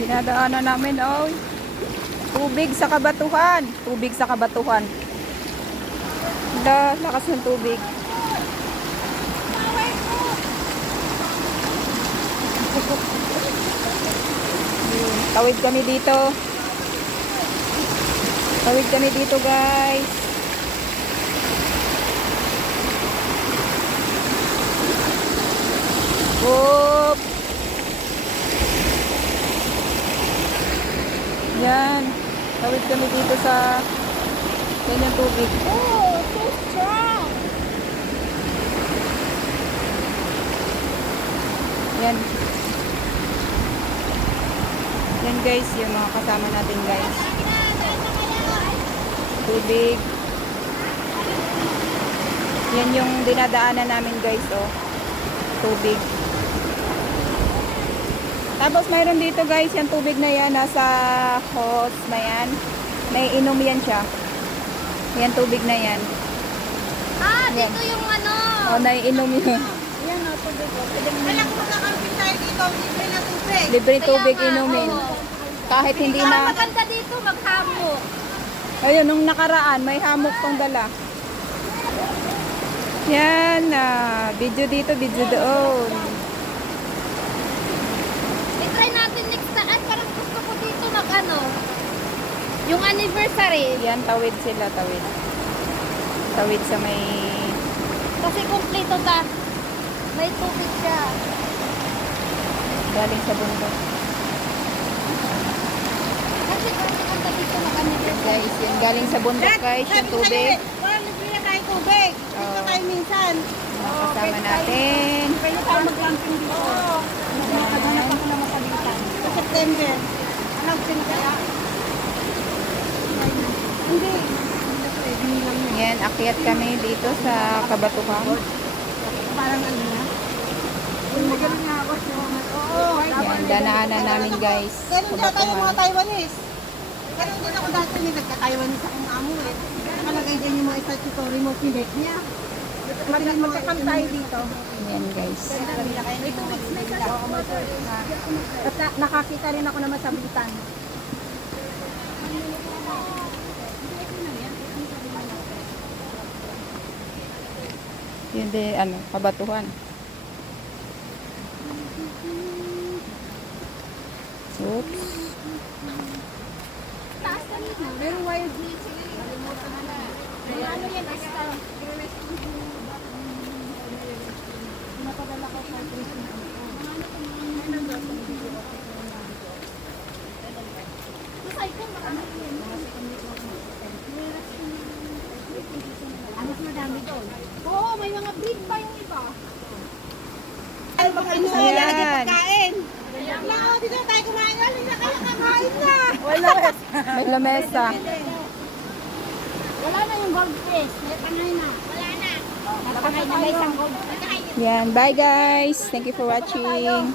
Dinadaanan namin, oh. Tubig sa kabatuhan. Tubig sa kabatuhan. La, lakas ng tubig. Tawid kami dito. Tawid kami dito, guys. Yan. Tawid kami dito sa ganyang tubig. Oh, so strong. Yan. Yan guys, yung mga kasama natin guys. Tubig. Yan yung dinadaanan namin guys, oh. Tubig. Tapos mayroon dito guys, yung tubig na yan, nasa hose na yan. May inom yan siya. Yan tubig na yan. Ah, Yan. dito yung ano. Oh, naiinom yun. Yan o, tubig o. Kailan ko makakampin tayo dito, libre na tubig. Libre tubig Kaya nga, inumin. oo. Kahit hindi Kaya na... maganda dito, maghamo. Ayun, nung nakaraan, may hammock tong dala. Yan, ah, video dito, video doon. I-try natin next time. Parang gusto ko dito mag ano. Yung anniversary. Yan, tawid sila, tawid. Tawid sa may... Kasi kumpleto ta. May tubig siya. galing sa bundok. Kasi parang maganda dito mag anniversary. Guys, yan, galing sa bundok guys, yung tubig. Parang libre na tayo tubig. Dito tayo minsan. Kasama natin. Pwede tayo mag-camping dito. Oo. Nakaganap ako ng masabitan. Sa September. Alam ko kaya? Hindi. Yan, akyat kami dito sa Kabatuhan. Parang ano na? Magaling nga ako sa mga. Oo. Yan, danaanan namin guys. Ganun daw tayo mga. Taiwanese. Ganun din ako dati may nagka-Taiwanese akong amo eh. Nakalagay dyan yung mga statutory mo, pilit niya. Mag- Magkakam tayo dito. Yan guys. Isa. Nakakita rin ako ng masabitan. Yun din, ano, Kabatuhan. Oops. Taas ka nito. Pero wild beach. Ano yan? Basta. Napadala ko sa Amas madami doon. Oo, may mga breed pa yung iba. Ay, baka ano sa Ayan. lalagay pagkain. Wala, dito na tayo kumain. Wala na kayo kakain na. May lamesa. Wala na yung goldfish. May pangay na. Wala na. Napangay na may isang goldfish. Yan. Bye guys. Thank you for watching.